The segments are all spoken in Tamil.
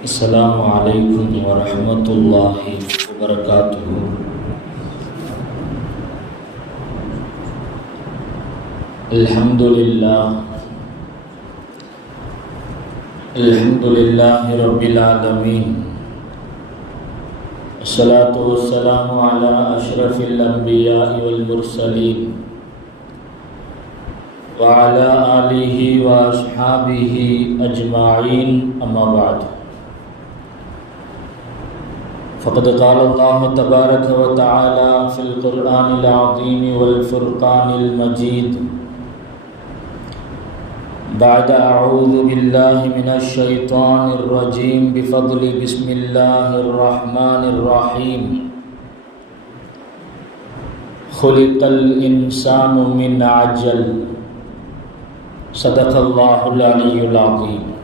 السلام عليكم ورحمة الله وبركاته. الحمد لله. الحمد لله رب العالمين. الصلاة والسلام على أشرف الأنبياء والمرسلين. وعلى آله وأصحابه أجمعين أما بعد. فقد قال الله تبارك وتعالى في القرآن العظيم والفرقان المجيد بعد أعوذ بالله من الشيطان الرجيم بفضل بسم الله الرحمن الرحيم خلق الإنسان من عجل. صدق الله العلي العظيم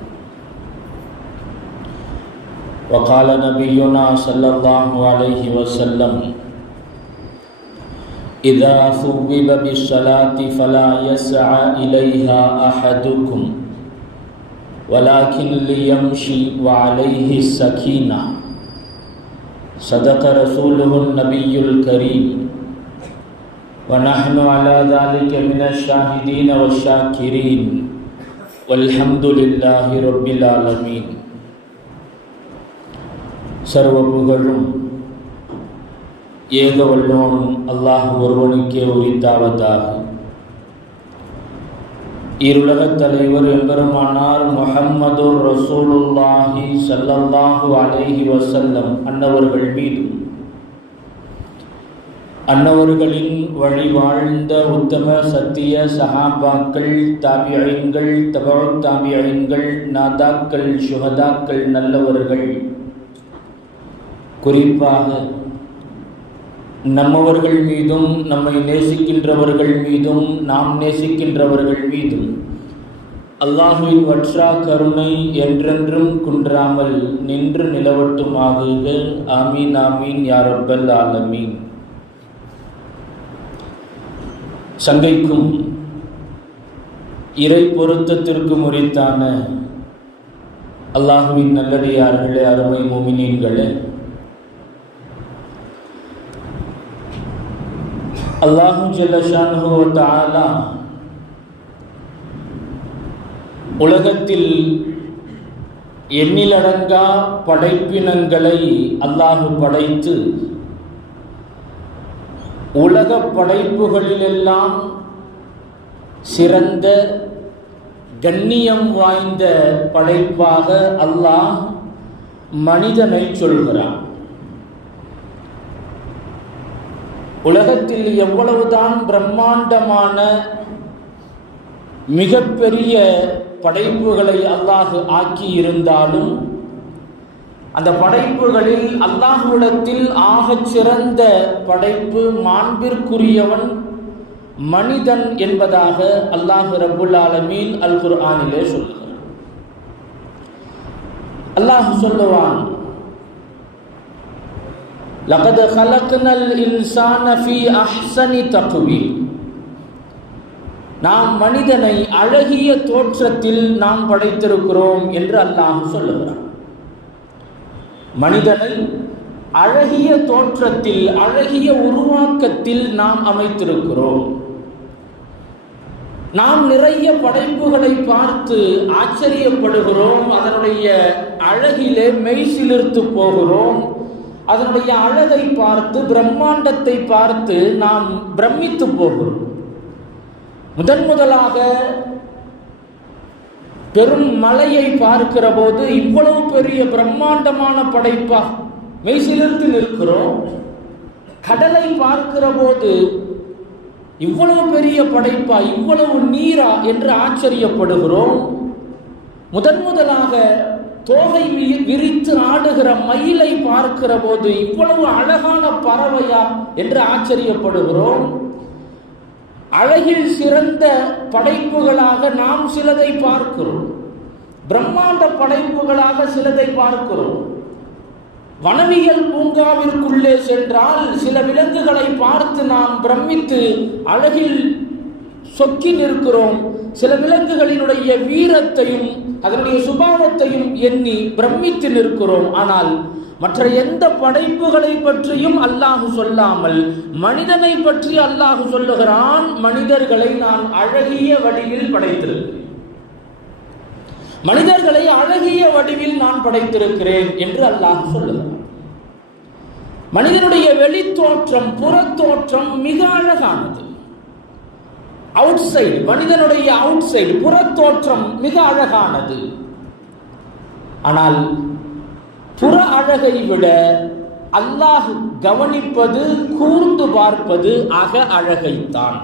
وقال نبينا صلى الله عليه وسلم إذا ثوب بالصلاة فلا يسعى إليها أحدكم ولكن ليمشي وعليه السكينة. صدق رسوله النبي الكريم. ونحن على ذلك من الشاهدين والشاكرين. والحمد لله رب العالمين. சர்வ புகழும் ஏக வல்லோன் அல்லாஹ் ஒருவனுக்கே உரித்தாவதாக. இருலகத் தலைவர் எம்பெருமானார் முஹம்மது ரசூலுல்லாஹி சல்லல்லாஹு அலேஹி வசல்லம் அன்னவர்கள் மீது. அன்னவர்களின் வழி வாழ்ந்த உத்தம சத்திய சஹாபாக்கள் தாபியங்கள் தபழ் தாபியங்கள் நாதாக்கள் சுகதாக்கள் நல்லவர்கள். குறிப்பாக நம்மவர்கள் மீதும் நம்மை நேசிக்கின்றவர்கள் மீதும் நாம் நேசிக்கின்றவர்கள் மீதும் அல்லாஹுவின் வற்றா கருணை என்றென்றும் குன்றாமல் நின்று நிலவட்டுமாக ஆமீன் ஆமீன் யாரப்பல் ஆலமீன். சங்கைக்கும் இறை பொருத்தத்திற்கு முறித்தான அல்லாஹுவின் நல்லடியார்களே அருமை மோமினீன்களே. அல்லாஹு ஜல்லஷான்ஹு தாலா உலகத்தில் எண்ணிலடங்கா படைப்பினங்களை அல்லாஹு படைத்து உலக படைப்புகளிலெல்லாம் சிறந்த கண்ணியம் வாய்ந்த படைப்பாக அல்லாஹ் மனிதனை சொல்கிறான். உலகத்தில் எவ்வளவுதான் பிரம்மாண்டமான மிகப்பெரிய படைப்புகளை அல்லாஹு ஆக்கி இருந்தாலும் அந்த படைப்புகளில் அல்லாஹுவிடத்தில் ஆகச் சிறந்த படைப்பு மாண்பிற்குரியவன் மனிதன் என்பதாக அல்லாஹு ரபுல் ஆலமீன் அல் குர்ஆனிலே சொல்லுகிறான். அல்லாஹ் சொல்லுவான் லகத ஹலக்னல் இன்சான ஃபி அஹ்சனி தக்வீம் நாம் மனிதனை அழகிய தோற்றத்தில் நாம் படைத்திருக்கிறோம் என்று அல்லாஹ் சொல்லுகிறான். மனிதனை அழகிய தோற்றத்தில் அழகிய உருவாக்கத்தில் நாம் அமைத்திருக்கிறோம். நாம் நிறைய படைப்புகளை பார்த்து ஆச்சரியப்படுகிறோம் அதனுடைய அழகிலே மெய் சிலிர்த்து போகிறோம். அதனுடைய அழகை பார்த்து பிரம்மாண்டத்தை பார்த்து நாம் பிரமித்து போகிறோம். முதன் முதலாக பெரும் மலையை பார்க்கிற போது இவ்வளவு பெரிய பிரம்மாண்டமான படைப்பா மெய்சிலிருந்து நிற்கிறோம். கடலை பார்க்கிற போது இவ்வளவு பெரிய படைப்பா இவ்வளவு நீரா என்று ஆச்சரியப்படுகிறோம். முதன் முதலாக தோகை விரித்து ஆடுகிற மயிலை பார்க்கிற போது இவ்வளவு அழகான பறவையா என்று ஆச்சரியப்படுகிறோம். அழகில் சிறந்த படைப்புகளாக நாம் சிலதை பார்க்கிறோம். பிரம்மாண்ட படைப்புகளாக சிலதை பார்க்கிறோம். வனவியல் பூங்காவிற்குள்ளே சென்றால் சில விலங்குகளை பார்த்து நாம் பிரமித்து அழகில் சொக்கி நிற்கிறோம் சில விலங்குகளினுடைய வீரத்தையும் அதனுடைய சுபாவத்தையும் எண்ணி பிரமித்து நிற்கிறோம். ஆனால் மற்ற எந்த படைப்புகளை பற்றியும் அல்லாஹு சொல்லாமல் மனிதனை பற்றி அல்லாஹு சொல்லுகிறான் மனிதர்களை நான் அழகிய வடிவில் படைத்திருக்கிறேன். மனிதர்களை அழகிய வடிவில் நான் படைத்திருக்கிறேன் என்று அல்லாஹ் சொல்லுகிறான். மனிதனுடைய வெளித்தோற்றம் புறத்தோற்றம் மிக அழகானது. அவுட் சைடு மனிதனுடைய அவுட் சைடு புறத்தோற்றம் மிக அழகானது. ஆனால் புற அழகை விட அல்லாஹ் கவனிப்பது கூர்ந்து பார்ப்பது அக அழகைத்தான்.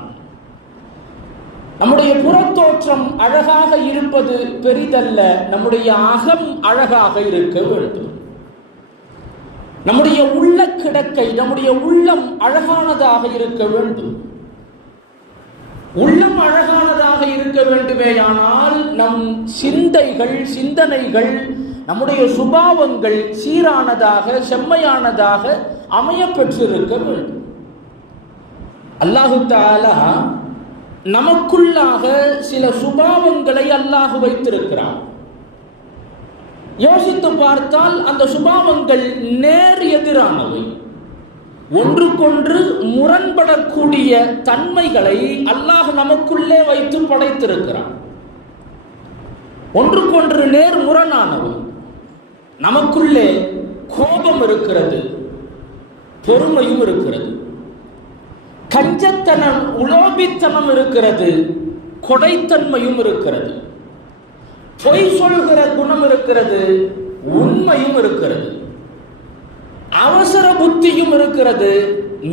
நம்முடைய புறத்தோற்றம் அழகாக இருப்பது பெரிதல்ல நம்முடைய அகம் அழகாக இருக்க வேண்டும். நம்முடைய உள்ள கிடக்கை நம்முடைய உள்ளம் அழகானதாக இருக்க வேண்டும். உள்ளம் அழகானதாக இருக்க வேண்டுமேயானால் நம் சிந்தைகள் சிந்தனைகள் நம்முடைய சுபாவங்கள் சீரானதாக செம்மையானதாக அமைய பெற்றிருக்க வேண்டும். அல்லாஹு தாலா நமக்குள்ளாக சில சுபாவங்களை அல்லாஹு வைத்திருக்கிறான். யோசித்து பார்த்தால் அந்த சுபாவங்கள் நேர் எதிரானவை. ஒன்றுக்கொன்று முரண்படக்கூடிய தன்மைகளை அல்லாஹ் நமக்குள்ளே வைத்து படைத்திருக்கிறான். ஒன்றுக்கொன்று நேர் முரணானவை நமக்குள்ளே கோபம் இருக்கிறது பொறுமையும் இருக்கிறது. கஞ்சத்தனம் உலோபித்தனம் இருக்கிறது கொடைத்தன்மையும் இருக்கிறது. பொய் சொல்கிற குணம் இருக்கிறது உண்மையும் இருக்கிறது. அவசர புத்தியும் இருக்கிறது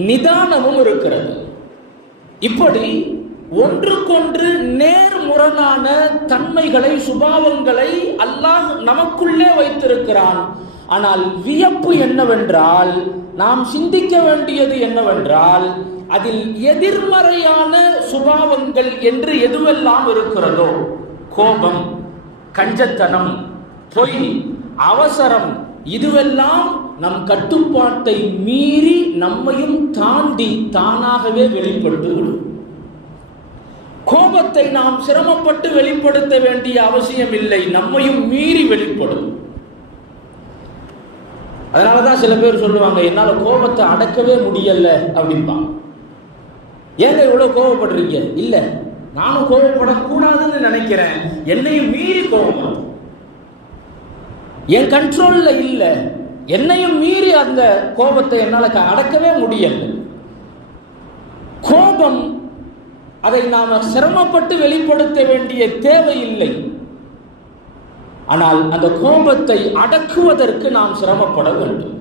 நிதானமும் இருக்கிறது. இப்படி ஒன்றுக்கொன்று நேர்முரணான தன்மைகளை சுபாவங்களை அல்லாஹ் நமக்குள்ளே வைத்திருக்கிறான். ஆனால் வியப்பு என்னவென்றால் நாம் சிந்திக்க வேண்டியது என்னவென்றால் அதில் எதிர்மறையான சுபாவங்கள் என்று எதுவெல்லாம் இருக்கிறதோ கோபம் கஞ்சத்தனம் பொய் அவசரம் இதுவெல்லாம் நம் கட்டுப்பாட்டை மீறி நம்மையும் தாண்டி தானாகவே வெளிப்பட்டு விடும் கோபத்தை நாம் சிரமப்பட்டு வெளிப்படுத்த வேண்டிய அவசியம் இல்லை நம்மையும் மீறி வெளிப்படும் அதனாலதான் சில பேர் சொல்லுவாங்க என்னால கோபத்தை அடக்கவே முடியல அப்படிம்பாங்க. ஏங்க இவ்வளவு கோபப்படுறீங்க? இல்ல நானும் கோபப்படக்கூடாதுன்னு நினைக்கிறேன். என்னையும் மீறி கோபம் என் கண்ட்ரோலில் இல்லை. என்னையும் மீறி அந்த கோபத்தை என்னால் அடக்கவே முடியல. கோபம் அதை நாம் சிரமப்பட்டு வெளிப்படுத்த வேண்டிய தேவையில்லை. ஆனால் அந்த கோபத்தை அடக்குவதற்கு நாம் சிரமப்பட வேண்டும்.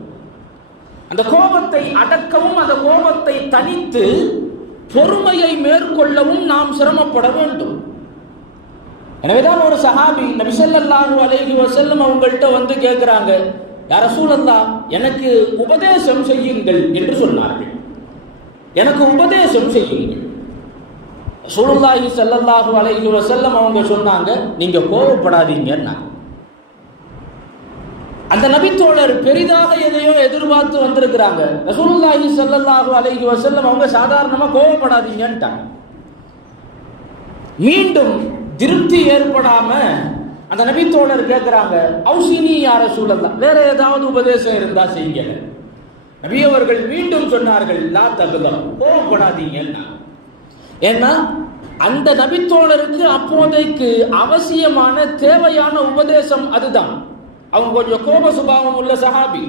அந்த கோபத்தை அடக்கவும் அந்த கோபத்தை தனித்து பொறுமையை மேற்கொள்ளவும் நாம் சிரமப்பட வேண்டும். எனவேதான் ஒரு சஹாபி நபிசல்லாஹு அலைஹி வசல்லம் அவங்கள்ட்ட வந்து கேட்குறாங்க யார சூழல்லா எனக்கு உபதேசம் செய்யுங்கள் என்று சொன்னார்கள். எனக்கு உபதேசம் செய்யுங்கள். சூழல்லாஹி செல்லல்லாஹு அலைஹி வசல்லம் அவங்க சொன்னாங்க நீங்க கோவப்படாதீங்கன்னா. அந்த நபித்தோழர் பெரிதாக எதையோ எதிர்பார்த்து வந்திருக்கிறாங்க. ரசூலுல்லாஹி சல்லல்லாஹு அலைஹி வஸல்லம் அவங்க சாதாரணமாக கோவப்படாதீங்கன்ட்டாங்க. மீண்டும் திருப்தி ஏற்படாம அந்த நபித்தோழர் கேட்கிறாங்க அவுசினி யார சூழல்லாம் வேற ஏதாவது உபதேசம் இருந்தா செய்யுங்க. நபி அவர்கள் மீண்டும் சொன்னார்கள் லா தகுதம் கோவப்படாதீங்கன்னா ஏன்னா அந்த நபித்தோழருக்கு அப்போதைக்கு அவசியமான தேவையான உபதேசம் அதுதான். அவங்க கொஞ்சம் கோப சுபாவம் உள்ள சஹாபி.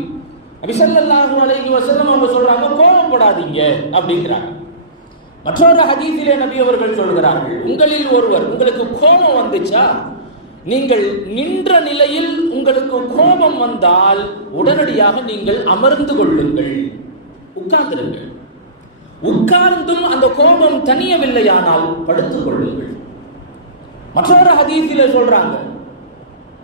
அபிசல்லாஹு அலைகி வசல்லம் அவங்க சொல்றாங்க கோபப்படாதீங்க அப்படிங்கிறாங்க. மற்றொரு ஹதீஸிலே நபி அவர்கள் சொல்கிறார்கள் உங்களில் ஒருவர் உங்களுக்கு கோபம் வந்துச்சா? நீங்கள் நின்ற நிலையில் உங்களுக்கு கோபம் வந்தால் உடனடியாக நீங்கள் அமர்ந்து கொள்ளுங்கள். உட்கார்ந்திருங்கள். உட்கார்ந்தும் அந்த கோபம் தனியவில்லையானால் படுத்துக் கொள்ளுங்கள். மற்றொரு ஹதீஸிலே சொல்றாங்க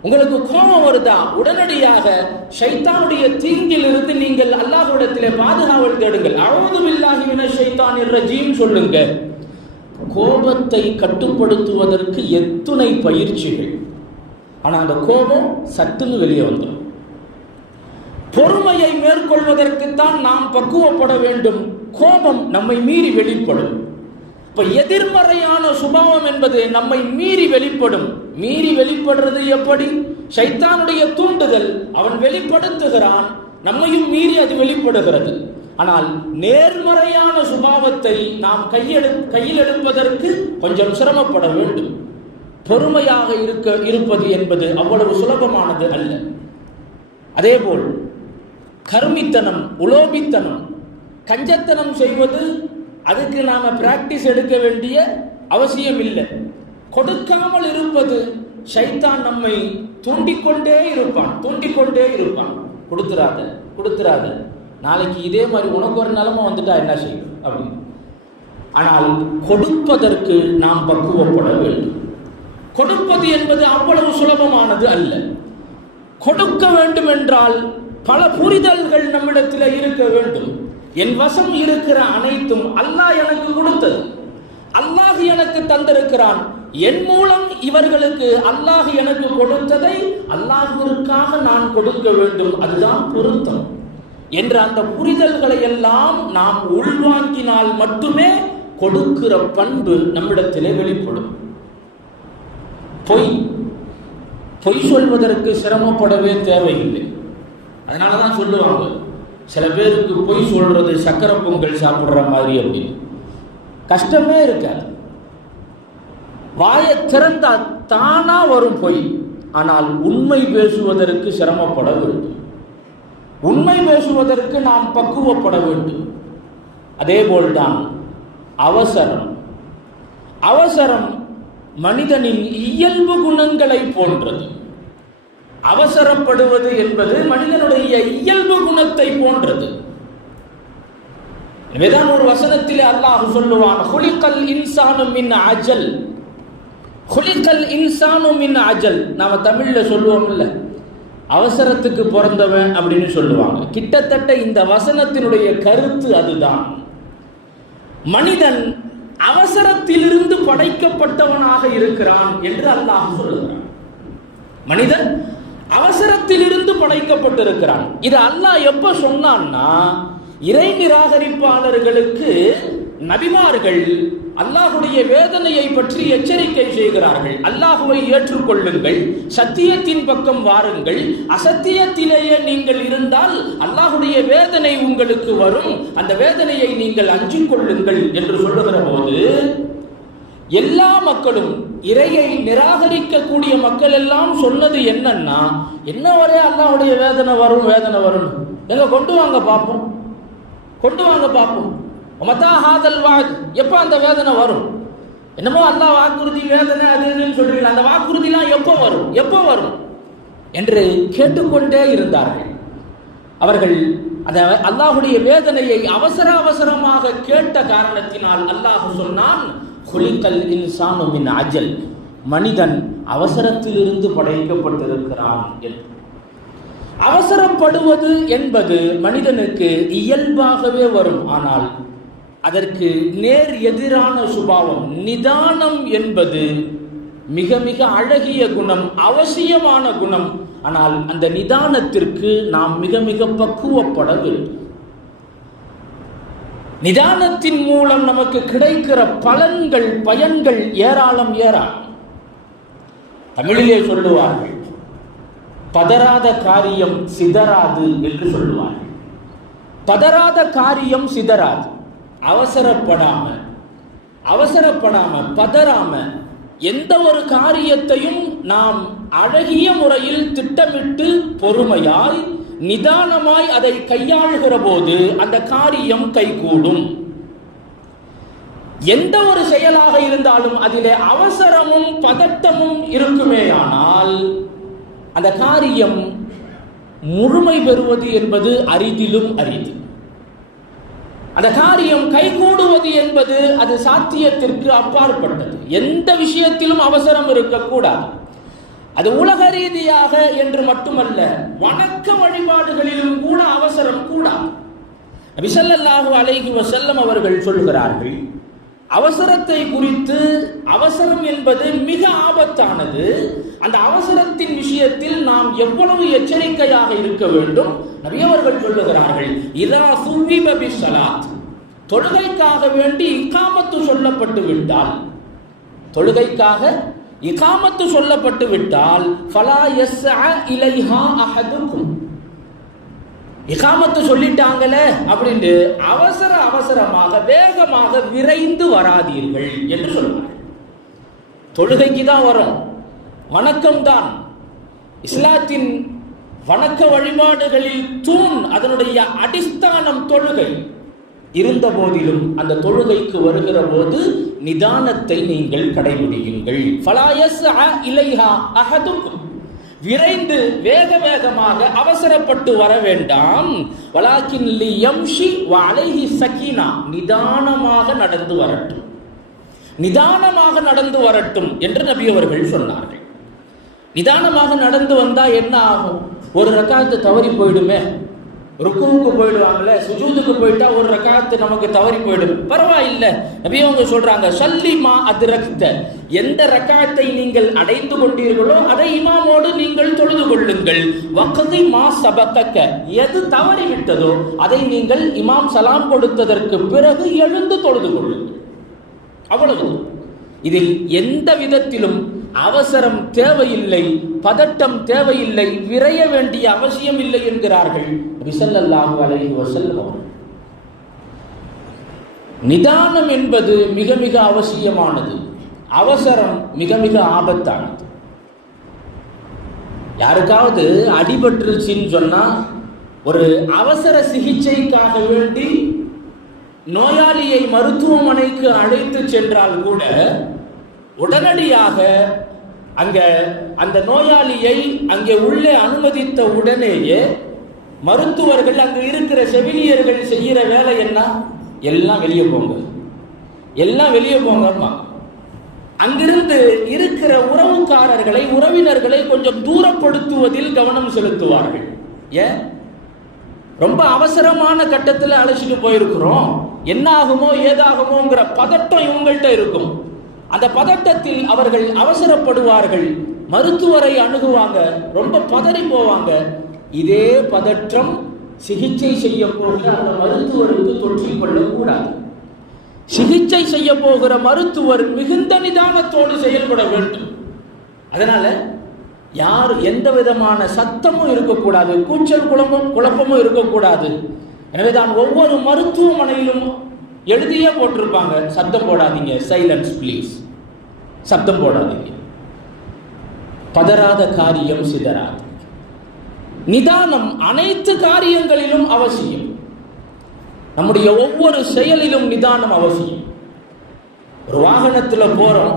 உங்களுக்கு கோபம் வருதா? உடனடியாக ஷைத்தானுடைய தீங்கில் இருந்து நீங்கள் அல்லாஹ்விடத்திலே பாதுகாவல் தேடுங்கள். அழுது பில்லாஹி ஷைத்தான் என்ற ஜீம் சொல்லுங்க. கோபத்தை கட்டுப்படுத்துவதற்கு எத்துணை பயிற்சிகள். ஆனா அந்த கோபம் சட்டுன்னு வெளியே வந்துடும். பொறுமையை மேற்கொள்வதற்கு தான் நாம் பக்குவப்பட வேண்டும். கோபம் நம்மை மீறி வெளிப்படும். இப்ப எதிர்மறையான சுபாவம் என்பது நம்மை மீறி வெளிப்படும். மீறி வெளிப்படுறது எப்படி? சைத்தானுடைய தூண்டுதல் அவன் வெளிப்படுத்துகிறான் நம்மையும் மீறி அது வெளிப்படுகிறது. ஆனால் நேர்மறையான சுபாவத்தை நாம் கையெடு கையில் எடுப்பதற்கு கொஞ்சம் சிரமப்பட வேண்டும். பொறுமையாக இருக்க இருப்பது என்பது அவ்வளவு சுலபமானது அல்ல. அதேபோல் கருமித்தனம் உலோபித்தனம் கஞ்சத்தனம் செய்வது அதுக்கு நாம் பிராக்டிஸ் எடுக்க வேண்டிய அவசியம் இல்லை கொடுக்காமல் இருப்பது சைத்தான் நம்மை தூண்டிக்கொண்டே இருப்பான் தூண்டிக்கொண்டே இருப்பான். கொடுத்துறாத கொடுத்துறாத. நாளைக்கு இதே மாதிரி உனக்கு ஒரு நிலமை வந்துட்டா என்ன செய்யும்? அப்படின்னு. ஆனால் கொடுப்பதற்கு நாம் பக்குவப்பட வேண்டும் கொடுப்பது என்பது அவ்வளவு சுலபமானது அல்ல. கொடுக்க வேண்டும் என்றால் பல புரிதல்கள் நம்மிடத்தில் இருக்க வேண்டும். என் வசம் இருக்கிற அனைத்தும் அல்லாஹ் எனக்கு கொடுத்தது. அல்லாஹ் எனக்கு தந்திருக்கிறான். என் மூலம் இவர்களுக்கு அல்லாஹ் எனக்கு கொடுத்ததை அல்லாஹிற்காக நான் கொடுக்க வேண்டும். அதுதான் பொருத்தம். என்ற அந்த புரிதல்களை எல்லாம் நாம் உள்வாங்கினால் மட்டுமே கொடுக்கிற பண்பு நம்மிடத்திலே வெளிப்படும். பொய். பொய் சொல்வதற்கு சிரமப்படவே தேவையில்லை. அதனால தான் சொல்லுவாங்க சில பேருக்கு பொய் சொல்றது சக்கரை பொங்கல் சாப்பிட்ற மாதிரி அப்படின்னு. கஷ்டமே இருக்காது. வாயை திறந்தால் தானா வரும் பொய். ஆனால் உண்மை பேசுவதற்கு சிரமப்பட வேண்டும். உண்மை பேசுவதற்கு நாம் பக்குவப்பட வேண்டும். அதேபோல்தான் அவசரம். அவசரம் மனிதனின் இயல்பு குணங்களை போன்றது. அவசரப்படுவது என்பது மனிதனுடைய இயல்பு குணத்தை போன்றது. எனவேதான் ஒரு வசனத்திலே அல்லாஹ் சொல்லுவான் குளிக்கல் இன்சானும் மின் அஜல். ஹுலிகல் இன்சானு மின் அஜல் நாம் தமிழில் சொல்லுவோம் இல்லை அவசரத்துக்கு பிறந்தவன் அப்படின்னு சொல்லுவாங்க. கிட்டத்தட்ட இந்த வசனத்தினுடைய கருத்து அதுதான். மனிதன் அவசரத்திலிருந்து படைக்கப்பட்டவனாக இருக்கிறான் என்று அல்லாஹ் சொல்லுகிறான். மனிதன் அவசரத்திலிருந்து படைக்கப்பட்டிருக்கிறான். இது அல்லாஹ் எப்ப சொன்னான்னா இறை நிராகரிப்பாளர்களுக்கு நபிமார்கள் அல்லாஹுடைய வேதனையை பற்றி எச்சரிக்கை செய்கிறார்கள். அல்லாஹுவை ஏற்றுக்கொள்ளுங்கள் சத்தியத்தின் பக்கம் வாருங்கள் அசத்தியத்திலேயே நீங்கள் இருந்தால் அல்லாஹுடைய வேதனை உங்களுக்கு வரும். அந்த வேதனையை நீங்கள் அஞ்சிக் கொள்ளுங்கள் என்று சொல்லுகிற போது எல்லா மக்களும் இறையை நிராகரிக்கக்கூடிய மக்கள் எல்லாம் சொன்னது என்னன்னா என்ன வரைய அல்லாஹுடைய வேதனை வரும் வேதனை வரும் எங்க கொண்டு வாங்க பார்ப்போம் கொண்டு வாங்க பார்ப்போம் மதா ஹாதல் வாக் எப்போ அந்த வேதனை வரும்? என்னமோ அல்லாஹ் வாக்குறுதி வேதனை அது இதுன்னு சொல்றீங்க அந்த வாக்குறுதிலாம் எப்போ வரும்? எப்போ வரும்? என்று கேட்டுக்கொண்டே இருந்தார்கள். அவர்கள் அந்த அல்லாஹுடைய வேதனையை அவசர அவசரமாக கேட்ட காரணத்தினால் அல்லாஹ் சொன்னான் குளித்தல் இன்சானுமின் அஜல். மனிதன் அவசரத்திலிருந்து படைக்கப்பட்டிருக்கிறான் என்று. அவசரப்படுவது என்பது மனிதனுக்கு இயல்பாகவே வரும். ஆனால் அதற்கு நேர் எதிரான சுபாவம் நிதானம் என்பது மிக மிக அழகிய குணம் அவசியமான குணம். ஆனால் அந்த நிதானத்திற்கு நாம் மிக மிக பக்குவப்பட வேண்டும் நிதானத்தின் மூலம் நமக்கு கிடைக்கிற பலன்கள் பயன்கள் ஏராளம் ஏராளம் தமிழிலே சொல்லுவார்கள் பதறாத காரியம் சிதறாது என்று சொல்லுவார்கள். பதறாத காரியம் சிதறாது. அவசரப்படாம அவசரப்படாம பதறாம எந்த ஒரு காரியத்தையும் நாம் அழகிய முறையில் திட்டமிட்டு பொறுமையாய் நிதானமாய் அதை கையாளுகிற போது அந்த காரியம் கைகூடும். எந்த ஒரு செயலாக இருந்தாலும் அதிலே அவசரமும் பதட்டமும் இருக்குமேயானால் அந்த காரியம் முழுமை பெறுவது என்பது அரிதிலும் அரிது. அந்த காரியம் கைகூடுவது என்பது அது சாத்தியத்திற்கு அப்பாற்பட்டது. எந்த விஷயத்திலும் அவசரம் இருக்கக்கூடாது. அது உலக ரீதியாக என்று மட்டுமல்ல வணக்க வழிபாடுகளிலும் கூட அவசரம் கூடாது. விசல்லல்லாஹு அலைஹி வசல்லம் அவர்கள் சொல்கிறார்கள் அவசரத்தை குறித்து அவசரம் என்பது மிக ஆபத்தானது. அந்த அவசரத்தின் விஷயத்தில் நாம் எவ்வளவு எச்சரிக்கையாக இருக்க வேண்டும்? நபியவர்கள் சொல்லுகிறார்கள் இதா சுவிபபி சலாத் தொழுகைக்காக வேண்டி இக்காமத்து சொல்லப்பட்டு விட்டால் தொழுகைக்காக இகாமத்து சொல்லப்பட்டு விட்டால் ஃபலா யஸ்அ இலைஹா அஹதுக்கும். இகாமத்து சொல்லிட்டாங்களே அப்படின்ட்டு அவசர அவசரமாக வேகமாக விரைந்து வராதீர்கள் என்று சொல்லுவார் தொழுகைக்கு தான் வரும். வணக்கம் தான் இஸ்லாத்தின் வணக்க வழிபாடுகளில் தூண் அதனுடைய அடிஸ்தானம் தொழுகை. இருந்த போதிலும் அந்த தொழுகைக்கு வருகிற போது நிதானத்தை நீங்கள் கடைபிடியுங்கள். இலைஹா அஹதுக்கும். விரைந்து வேக வேகமாக அவசரப்பட்டு வர வேண்டாம். வலாக்கின் லியம்ஷி வ நிதானமாக நடந்து வரட்டும். நிதானமாக நடந்து வரட்டும் என்று நபி அவர்கள் சொன்னார்கள். நிதானமாக நடந்து வந்தா என்ன ஆகும்? ஒரு ரக்காத்து தவறி போயிடுமே. ருக்குவுக்கு போயிடுவாங்களே சுஜூதுக்கு போயிட்டா ஒரு ரக்காத்து நமக்கு தவறி போயிடும். பரவாயில்லை. நபி அவங்க சொல்றாங்க சல்லிமா அது ரக்த எந்த ரக்காத்தை நீங்கள் அடைந்து கொண்டீர்களோ அதை இமாமோடு நீங்கள் தொழுது கொள்ளுங்கள். வக்கதி மா சபத்தக்க. எது தவறி விட்டதோ அதை நீங்கள் இமாம் சலாம் கொடுத்ததற்கு பிறகு எழுந்து தொழுது கொள்ளுங்கள். அவ்வளவு இதில் எந்த விதத்திலும் அவசரம் தேவையில்லை பதட்டம் தேவையில்லை விரைய வேண்டிய அவசியம் இல்லை என்கிறார்கள் ரிசல்லல்லாஹு அலைஹி வஸல்லம் நிதானம் என்பது மிக மிக அவசியமானது. அவசரம் மிக மிக ஆபத்தானது. யாருக்காவது அடிபட்டுருச்சுன்னு சொன்னால் ஒரு அவசர சிகிச்சைக்காக வேண்டி நோயாளியை மருத்துவமனைக்கு அழைத்து சென்றால் கூட உடனடியாக அங்க அந்த நோயாளியை அங்கே உள்ளே அனுமதித்த உடனேயே மருத்துவர்கள் அங்கு இருக்கிற செவிலியர்கள் செய்கிற வேலை என்ன? எல்லாம் வெளியே போங்க. எல்லாம் வெளியே போங்கம்மா. அங்கிருந்து இருக்கிற உறவுக்காரர்களை உறவினர்களை கொஞ்சம் தூரப்படுத்துவதில் கவனம் செலுத்துவார்கள். ஏன்? ரொம்ப அவசரமான கட்டத்தில் அழைச்சிட்டு போயிருக்கிறோம். என்ன ஆகுமோ ஏதாகுமோங்கிற பதட்டம் இவங்கள்ட்ட இருக்கும். அந்த பதட்டத்தில் அவர்கள் அவசரப்படுவார்கள். மருத்துவரை அணுகுவாங்க. ரொம்ப பதறி போவாங்க. இதே பதற்றம் சிகிச்சை செய்ய போகிற அந்த மருத்துவருக்கு தொற்றிக் கொள்ளக்கூடாது. சிகிச்சை செய்ய போகிற மருத்துவர் மிகுந்த நிதானத்தோடு செயல்பட வேண்டும். அதனால யார் எந்த விதமான சத்தமும் இருக்கக்கூடாது. கூச்சல் குழப்பம் குழப்பமும் இருக்கக்கூடாது. எனவே தான் ஒவ்வொரு மருத்துவமனையிலும் எழுதியே போட்டிருப்பாங்க. சத்தம் போடாதீங்க. சைலன்ஸ் ப்ளீஸ் சத்தம் போடாதீங்க பதறாத காரியம் சிதறாது நிதானம் அனைத்து காரியங்களிலும் அவசியம் நம்முடைய ஒவ்வொரு செயலிலும் நிதானம் அவசியம் ஒரு வாகனத்தில் போறோம்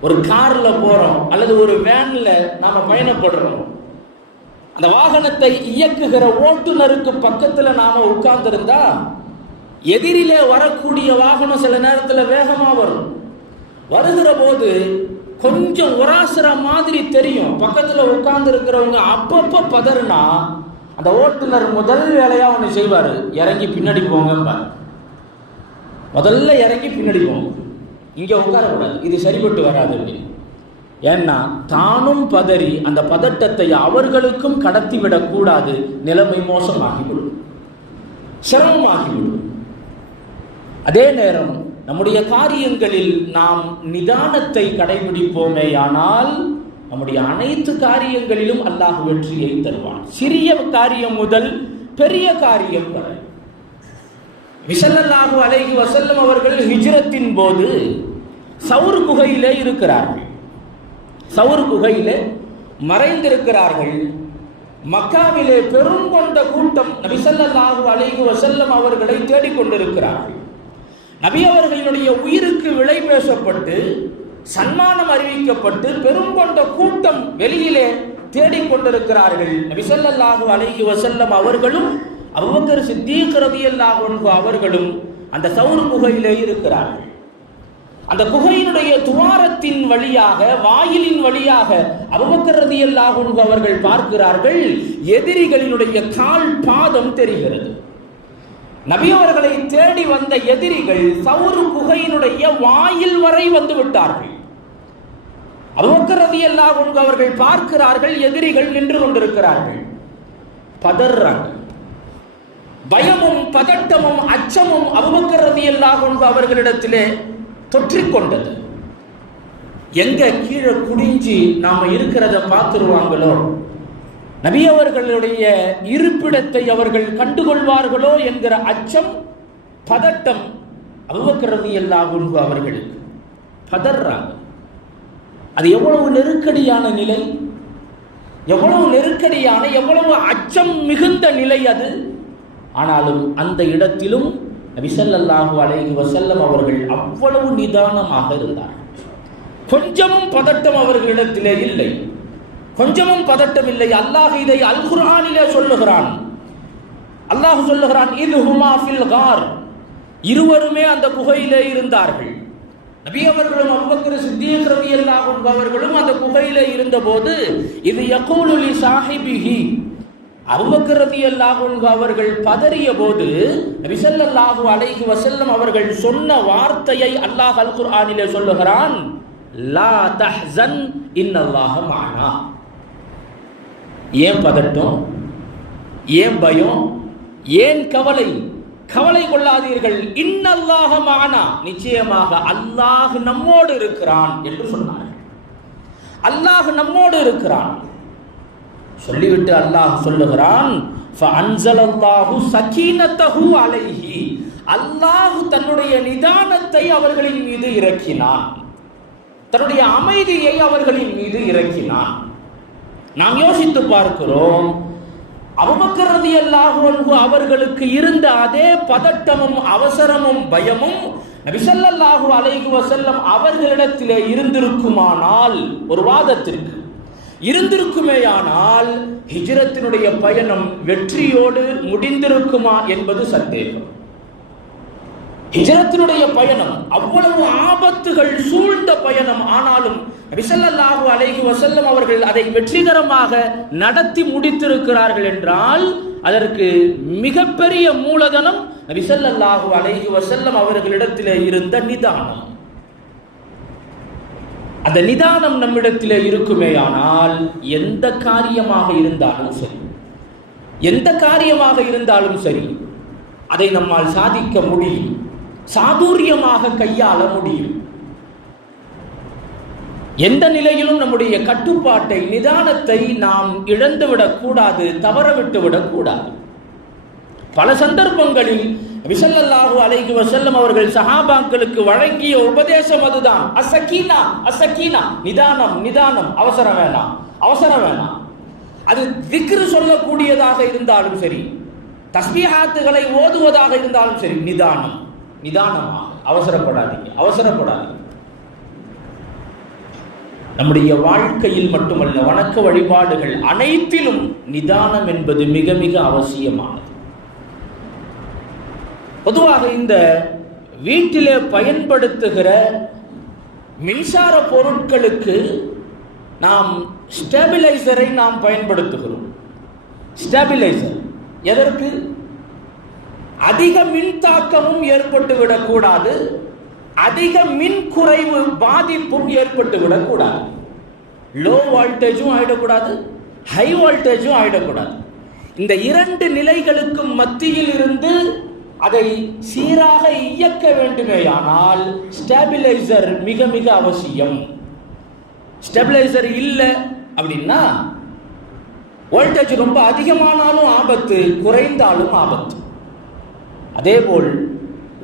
ஒரு கார்ல போறோம் அல்லது ஒரு வேன்ல நாம பயணப்படுறோம் அந்த வாகனத்தை இயக்குகிற ஓட்டுநருக்கு பக்கத்துல நாம உட்கார்ந்திருந்தா எதிரிலே வரக்கூடிய வாகனம் சில நேரத்தில் வேகமா வரும். வருகிற போது கொஞ்சம் உராசுற மாதிரி தெரியும். பக்கத்தில் உட்கார்ந்து இருக்கிறவங்க அப்பப்போ பதறுனா அந்த ஓட்டுநர் முதல் வேலையாக ஒன்று செய்வார். இறங்கி பின்னாடி போங்கம்பார் முதல்ல இறங்கி பின்னாடி போங்க. இங்கே உட்காரக்கூடாது. இது சரிபட்டு வராது அப்படின்னு. ஏன்னா தானும் பதறி அந்த பதட்டத்தை அவர்களுக்கும் கடத்தி விடக்கூடாது நிலைமை மோசமாகிவிடும். சிரமமாகிவிடும். அதே நேரம் நம்முடைய காரியங்களில் நாம் நிதானத்தை கடைபிடிப்போமேயானால் நம்முடைய அனைத்து காரியங்களிலும் அல்லாஹ் வெற்றியை தருவான். சிறிய காரியம் முதல் பெரிய காரியம் வரை. விசல்லாஹு அலைஹி வசல்லம் அவர்கள் ஹிஜ்ரத்தின் போது சவுர் குகையிலே இருக்கிறார்கள். சவுர் குகையிலே மறைந்திருக்கிறார்கள். மக்காவிலே பெரும் கொண்ட கூட்டம் நபிசல்லாஹு அலைஹி வசல்லம் அவர்களை தேடிக்கொண்டிருக்கிறார்கள். நபி அவர்களுடைய உயிருக்கு விலை பேசப்பட்டு சன்மானம் அறிவிக்கப்பட்டு பெரும் கொண்ட கூட்டம் வெளியிலே தேடிக்கொண்டிருக்கிறார்கள் நபிசல்லாஹு அலஹி வசல்லம் அவர்களும் அவ்வக்கர் சித்தீக் ரலியல்லாஹு அவர்களும் அந்த சவுர் குகையிலே இருக்கிறார்கள். அந்த குகையினுடைய துவாரத்தின் வழியாக வாயிலின் வழியாக அபூபக்கர் ரலியல்லாஹு அவர்கள் பார்க்கிறார்கள் எதிரிகளினுடைய கால் பாதம் தெரிகிறது. நபி அவர்களை தேடி வந்த எதிரிகள் சவுரு குகையினுடைய வாயில் வரை வந்து விட்டார்கள். அபூபக்கர் எல்லாம் உங்க அவர்கள் பார்க்கிறார்கள் எதிரிகள் நின்று கொண்டிருக்கிறார்கள். பதறாங்க. பயமும் பதட்டமும் அச்சமும் அபூபக்கர் எல்லாம் அன்ஹு அவர்களிடத்திலே தொற்றிக்கொண்டது எங்க கீழே குடிஞ்சு நாம இருக்கிறத பார்த்துருவாங்களோ? நபி அவர்களுடைய இருப்பிடத்தை அவர்கள் கண்டுகொள்வார்களோ என்கிற அச்சம் பதட்டம் அபுபக்கரதி எல்லாகும் அவர்களுக்கு பதறாங்க. அது எவ்வளவு நெருக்கடியான நிலை எவ்வளவு நெருக்கடியான எவ்வளவு அச்சம் மிகுந்த நிலை அது. ஆனாலும் அந்த இடத்திலும் நபிசல்லாஹு அலைஹி வசல்லம் அவர்கள் அவ்வளவு நிதானமாக இருந்தார் கொஞ்சமும் பதட்டம் அவர்களிடத்திலே இல்லை. கொஞ்சமும் பதட்டமில்லை. அல்லாஹ் இதை அல் குர்ஹானிலே சொல்லுகிறான். அல்லாஹ் சொல்லுகிறான் இது ஹுமா ஃபில் கார். இருவருமே அந்த குகையிலே இருந்தார்கள். நபி அவர்களும் அவ்வக்கர் சித்தியக் ரவி அல்லாஹும் அவர்களும் அந்த குகையிலே இருந்தபோது இது யகூலுலி சாஹிபிஹி. அபுபக்கர் ரதி அல்லாஹும் அவர்கள் பதறிய போது நபிசல்லாஹு அலைஹி வசல்லம் அவர்கள் சொன்ன வார்த்தையை அல்லாஹ் அல் குர்ஆனிலே சொல்லுகிறான் லா தஹ்சன் இன்னல்லாஹ மானா. ஏன் பதட்டம்? ஏன் பயம்? ஏன் கவலை? கவலை கொள்ளாதீர்கள். இன்னல்லாக மானா. நிச்சயமாக அல்லாஹ் நம்மோடு இருக்கிறான் என்று சொன்னார் அல்லாஹ் நம்மோடு இருக்கிறான். சொல்லிவிட்டு அல்லாஹ் சொல்லுகிறான் அலைஹி. அல்லாஹ் தன்னுடைய நிதானத்தை அவர்களின் மீது இறக்கினான். தன்னுடைய அமைதியை அவர்களின் மீது இறக்கினான். நாம் யோசித்து பார்க்கிறோம். அவமக்கிறது அல்லாஹு அவர்களுக்கு இருந்த அதே பதட்டமும் அவசரமும் பயமும் நபிசல்லாஹு அலைஹி வசல்லம் அவர்களிடத்திலே இருந்திருக்குமானால் ஒரு வாதத்திற்கு. இருந்திருக்குமேயானால் ஹிஜ்ரத்தினுடைய பயணம் வெற்றியோடு முடிந்திருக்குமா என்பது சந்தேகம். ஹிஜரத்தினுடைய பயணம் அவ்வளவு ஆபத்துகள் சூழ்ந்த பயணம். ஆனாலும் விசல்லாஹு அலைஹி வசல்லம் அவர்கள் அதை வெற்றிகரமாக நடத்தி முடித்திருக்கிறார்கள் என்றால் அதற்கு மிகப்பெரிய மூலதனம் விசல்லாஹு அலைஹி வசல்லம் அவர்களிடத்திலே இருந்த நிதானம். அந்த நிதானம் நம்மிடத்திலே இருக்குமேயானால் எந்த காரியமாக இருந்தாலும் சரி எந்த காரியமாக இருந்தாலும் சரி அதை நம்மால் சாதிக்க முடியும். சாதுரியமாக கையாள முடியும். எந்த நிலையிலும் நம்முடைய கட்டுப்பாட்டை நிதானத்தை நாம் இழந்துவிடக் கூடாது தவறவிட்டு விடக்கூடாது பல சந்தர்ப்பங்களில் விசல்லாஹு அலைகி வசல்லம் அவர்கள் சஹாபாக்களுக்கு வழங்கிய உபதேசம் அதுதான். அசக்கீனா அசக்கீனா நிதானம் நிதானம். அவசரம் வேணாம். அவசரம் வேணாம். அது திக்ரு சொல்லக்கூடியதாக இருந்தாலும் சரி தஸ்பீஹாத்துகளை ஓதுவதாக இருந்தாலும் சரி நிதானம். நிதானமாக அவசரப்படாதீங்க. அவசரப்படாதீங்க. நம்முடைய வாழ்க்கையில் மட்டுமல்ல வணக்க வழிபாடுகள் அனைத்திலும் நிதானம் என்பது மிக மிக அவசியமானது. பொதுவாக இந்த வீட்டிலே பயன்படுத்துகிற மின்சார பொருட்களுக்கு நாம் ஸ்டெபிலைசரை நாம் பயன்படுத்துகிறோம். ஸ்டெபிலைசர். எதற்கு? அதிக மின் தாக்கமும் ஏற்பட்டு விடக்கூடாது அதிக மின் குறைவு பாதிப்பும் ஏற்பட்டு விடக்கூடாது லோ வோல்டேஜும் ஆயிடக்கூடாது. ஹை வால்டேஜும் ஆயிடக்கூடாது. இந்த இரண்டு நிலைகளுக்கும் மத்தியில் இருந்து அதை சீராக இயக்க வேண்டுமேயானால் ஸ்டெபிலைசர் மிக மிக அவசியம். ஸ்டெபிலைசர் இல்லை அப்படின்னா வோல்டேஜ் ரொம்ப அதிகமானாலும் ஆபத்து குறைந்தாலும் ஆபத்து. அதேபோல்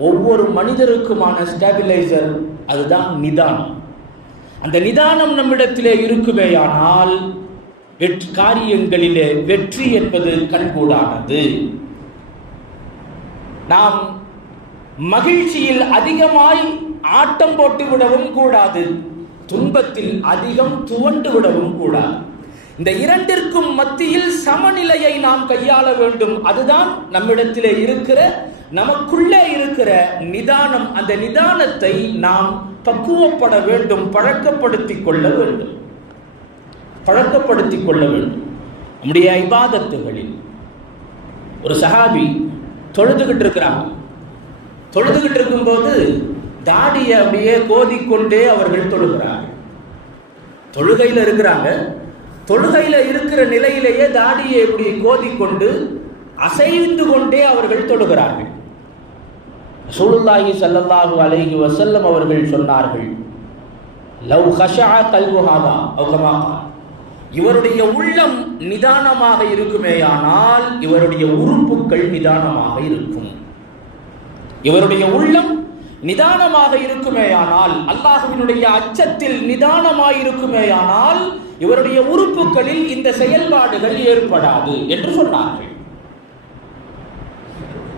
ஒவ்வொரு மனிதருக்குமான ஸ்டெபிலைசர் அதுதான் நிதானம். அந்த நிதானம் நம்மிடத்திலே இருக்குமேயானால் வெற்றி காரியங்களிலே வெற்றி என்பது கண்கூடானது. நாம் மகிழ்ச்சியில் அதிகமாய் ஆட்டம் போட்டு விடவும் கூடாது துன்பத்தில் அதிகம் துவண்டு விடவும் கூடாது. இந்த இரண்டிற்கும் மத்தியில் சமநிலையை நாம் கையாள வேண்டும். அதுதான் நம்மிடத்திலே இருக்கிற நமக்குள்ளே இருக்கிற நிதானம் அந்த நிதானத்தை நாம் பக்குவப்பட வேண்டும் பழக்கப்படுத்திக் கொள்ள வேண்டும். பழக்கப்படுத்திக் கொள்ள வேண்டும். நம்முடைய ஐபாதத்துகளில் ஒரு சஹாபி தொழுதுகிட்டு இருக்கிறாங்க தொழுதுகிட்டு இருக்கும்போது தாடியை அப்படியே கோதிக்கொண்டே அவர்கள் தொழுகிறார்கள். தொழுகையில் இருக்கிறாங்க. தொழுகையில் இருக்கிற நிலையிலேயே தாடியை இப்படி கோதிக்கொண்டு அசைந்து கொண்டே அவர்கள் தொழுகிறார்கள். சூழுல்லாஹி சல்லல்லாஹு அலைஹி வசல்லம் அவர்கள் சொன்னார்கள் லவ் ஹஷா கல்குஹாமா அவுகமாக இவருடைய உள்ளம் நிதானமாக இருக்குமேயானால் இவருடைய உறுப்புகள் நிதானமாக இருக்கும். இவருடைய உள்ளம் நிதானமாக இருக்குமேயானால் அல்லாஹுவினுடைய அச்சத்தில் நிதானமாக இருக்குமேயானால் இவருடைய உறுப்புகளில் இந்த செயல்பாடுகள் ஏற்படாது என்று சொன்னார்கள்.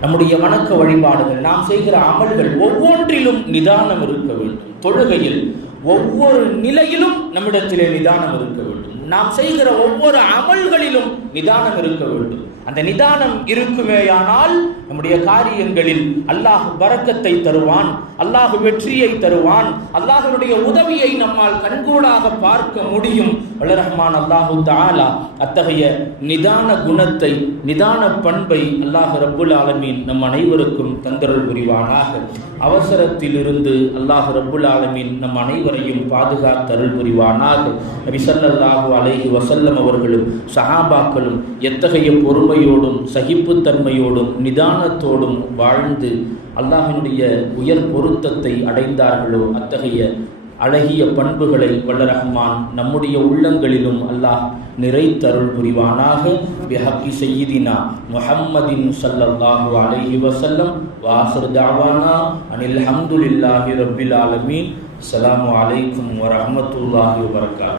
நம்முடைய வணக்க வழிபாடுகள் நாம் செய்கிற அமல்கள் ஒவ்வொன்றிலும் நிதானம் இருக்க வேண்டும். தொழுகையில் ஒவ்வொரு நிலையிலும் நம்மிடத்திலே நிதானம் இருக்க வேண்டும். நாம் செய்கிற ஒவ்வொரு அமல்களிலும் நிதானம் இருக்க வேண்டும். அந்த நிதானம் இருக்குமேயானால் நம்முடைய காரியங்களில் அல்லாஹ் பறக்கத்தை தருவான் அல்லாஹ் வெற்றியை தருவான் அல்லாஹனுடைய உதவியை நம்மால் கண்கூடாக பார்க்க முடியும். வல்லரஹ்மான் அல்லாஹு தாலா அத்தகைய நிதான குணத்தை நிதான பண்பை அல்லாஹ் ரப்புல் ஆலமீன் நம் அனைவருக்கும் தந்தருள் புரிவானாக. அவசரத்திலிருந்து அல்லாஹ் ரப்புல் ஆலமீன் நம் அனைவரையும் பாதுகாத்தருள் புரிவானாக. நபி ஸல்லல்லாஹு அலைஹி வஸல்லம் அவர்களும் சஹாபாக்களும் எத்தகைய பொறுமையோடும் சகிப்புத்தன்மையோடும் நிதானத்தோடும் வாழ்ந்து அல்லாஹினுடைய உயர் பொருத்தத்தை அடைந்தார்களோ அத்தகைய அழகிய பண்புகளை வல்ல ரஹ்மான் நம்முடைய உள்ளங்களிலும் அல்லாஹ் நிறைத்தருள் புரிவானாக. பிஹக்கி சையீதினா முஹம்மதின் சல்லல்லாஹு அலஹி வசல்லம் வாசர் தாவானா அனில் ஹம்துலில்லாஹி ரபில் ஆலமீன். அஸ்ஸலாமு வலைக்கம் வரமத்துல்லாஹி வரகாத்